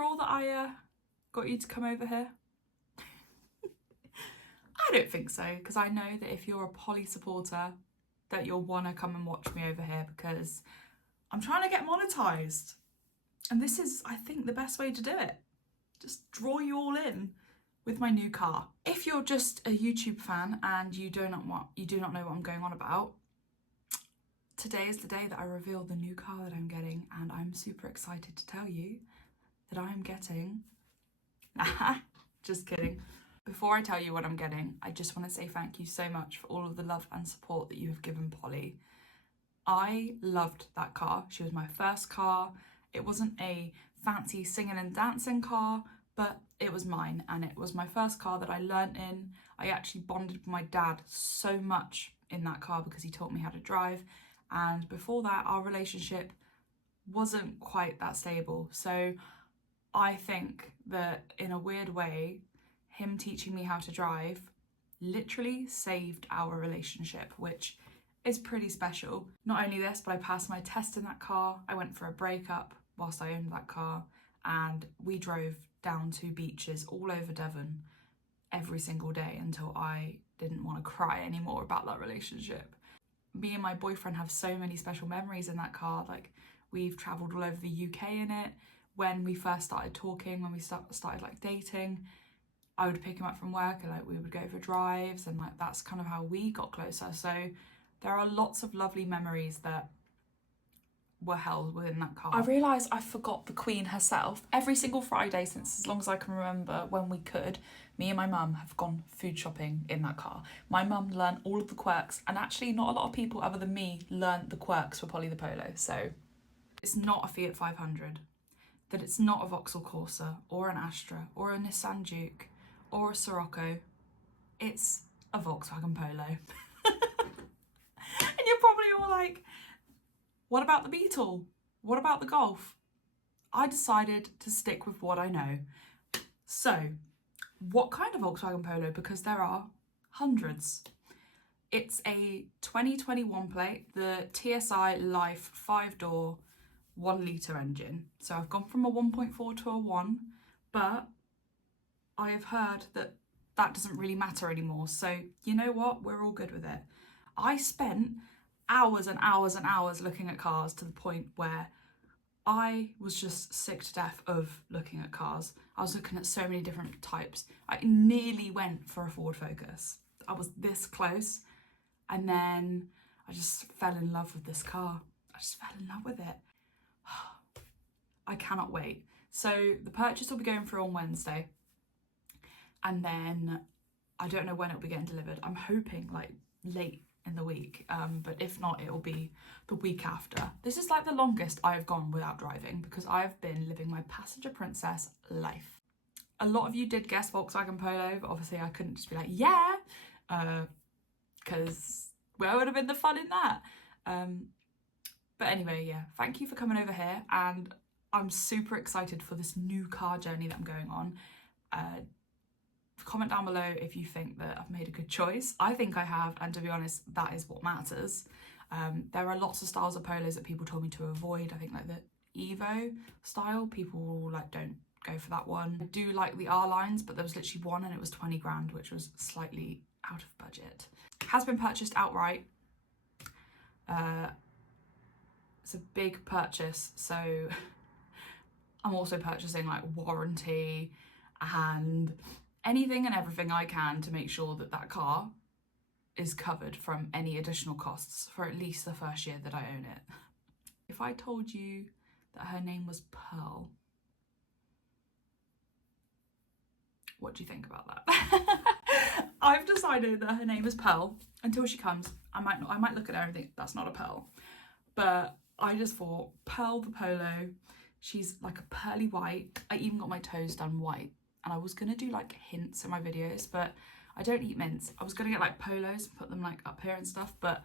cruel that I got you to come over here? I don't think so, because I know that if you're a Polly supporter, that you'll want to come and watch me over here, because I'm trying to get monetised. And this is, I think, the best way to do it. Just draw you all in with my new car. If you're just a YouTube fan and you do not know what I'm going on about, today is the day that I reveal the new car that I'm getting, and I'm super excited to tell you that I am getting... Just kidding. Before I tell you what I'm getting, I just want to say thank you so much for all of the love and support that you have given Polly. I loved that car. She was my first car. It wasn't a fancy singing and dancing car, but it was mine, and it was my first car that I learnt in. I actually bonded with my dad so much in that car because he taught me how to drive, and before that our relationship wasn't quite that stable. So I think that in a weird way, him teaching me how to drive literally saved our relationship, which is pretty special. Not only this, but I passed my test in that car. I went for a breakup whilst I owned that car, and we drove down to beaches all over Devon every single day until I didn't want to cry anymore about that relationship. Me and my boyfriend have so many special memories in that car. Like, we've travelled all over the UK in it. When we first started talking, when we started like dating, I would pick him up from work and like we would go for drives, and like that's kind of how we got closer. So there are lots of lovely memories that were held within that car. I realised I forgot the Queen herself. Every single Friday since as long as I can remember, when we could, me and my mum have gone food shopping in that car. My mum learnt all of the quirks, and actually not a lot of people other than me learnt the quirks for Polly the Polo. So it's not a Fiat 500, that it's not a Vauxhall Corsa or an Astra or a Nissan Juke or a Sirocco. It's a Volkswagen Polo. And you're probably all like, what about the Beetle? What about the Golf? I decided to stick with what I know. So, what kind of Volkswagen Polo? Because there are hundreds. It's a 2021 plate, the TSI Life 5-door, 1-litre engine. So I've gone from a 1.4 to a 1, but I have heard that that doesn't really matter anymore. So you know what? We're all good with it. I spent hours and hours and hours looking at cars to the point where I was just sick to death of looking at cars. I was looking at so many different types. I nearly went for a Ford Focus. I was this close, and then I just fell in love with this car. I just fell in love with it. I cannot wait. So the purchase will be going through on Wednesday, and then I don't know when it'll be getting delivered. I'm hoping like late in the week, but if not, it'll be the week after. This is like the longest I've gone without driving, because I've been living my passenger princess life. A lot of you did guess Volkswagen Polo, but obviously I couldn't just be like, yeah, because where would have been the fun in that? But anyway, yeah, thank you for coming over here, and I'm super excited for this new car journey that I'm going on. Comment down below if you think that I've made a good choice. I think I have, and to be honest, that is what matters. There are lots of styles of polos that people told me to avoid. I think like the Evo style, people like don't go for that one. I do like the R lines, but there was literally one and it was 20 grand, which was slightly out of budget. Has been purchased outright. It's a big purchase, so I'm also purchasing like warranty and anything and everything I can to make sure that that car is covered from any additional costs for at least the first year that I own it. If I told you that her name was Pearl, what do you think about that? I've decided that her name is Pearl. Until she comes, I might look at her and think that's not a pearl. But I just thought, Pearl the Polo, she's like a pearly white. I even got my toes done white. And I was gonna do like hints in my videos, but I don't eat mints. I was gonna get like polos and put them like up here and stuff, but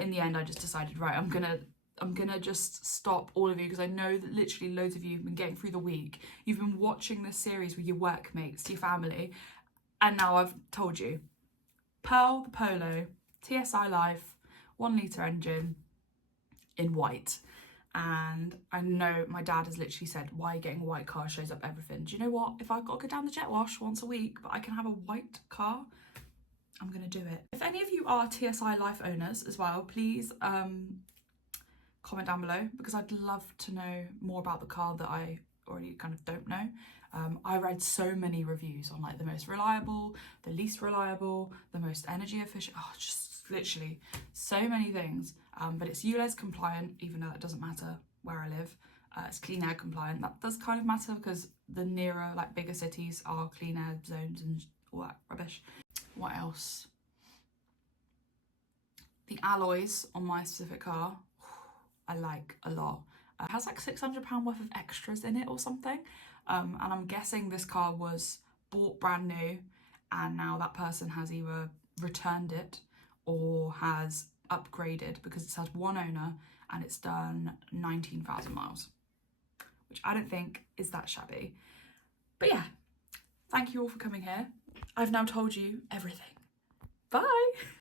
in the end I just decided, right, I'm gonna just stop all of you, because I know that literally loads of you have been getting through the week. You've been watching this series with your workmates, your family, and now I've told you. Pearl the Polo, TSI Life, 1-litre engine in white. And I know my dad has literally said, why are you getting a white car, shows up everything. Do you know what? If I've got to go down the jet wash once a week, but I can have a white car, I'm gonna do it. If any of you are TSI life owners as well, please comment down below, because I'd love to know more about the car that I already kind of don't know. I read so many reviews on like the most reliable, the least reliable, the most energy efficient, just literally so many things. But it's ULEZ compliant, even though that doesn't matter where I live. It's clean air compliant. That does kind of matter because the nearer, like bigger cities are clean air zones and all that rubbish. What else? The alloys on my specific car, I like a lot. It has like £600 worth of extras in it or something. And I'm guessing this car was bought brand new and now that person has either returned it or has upgraded, because it has one owner and it's done 19,000 miles, which I don't think is that shabby. But yeah, thank you all for coming here. I've now told you everything. Bye.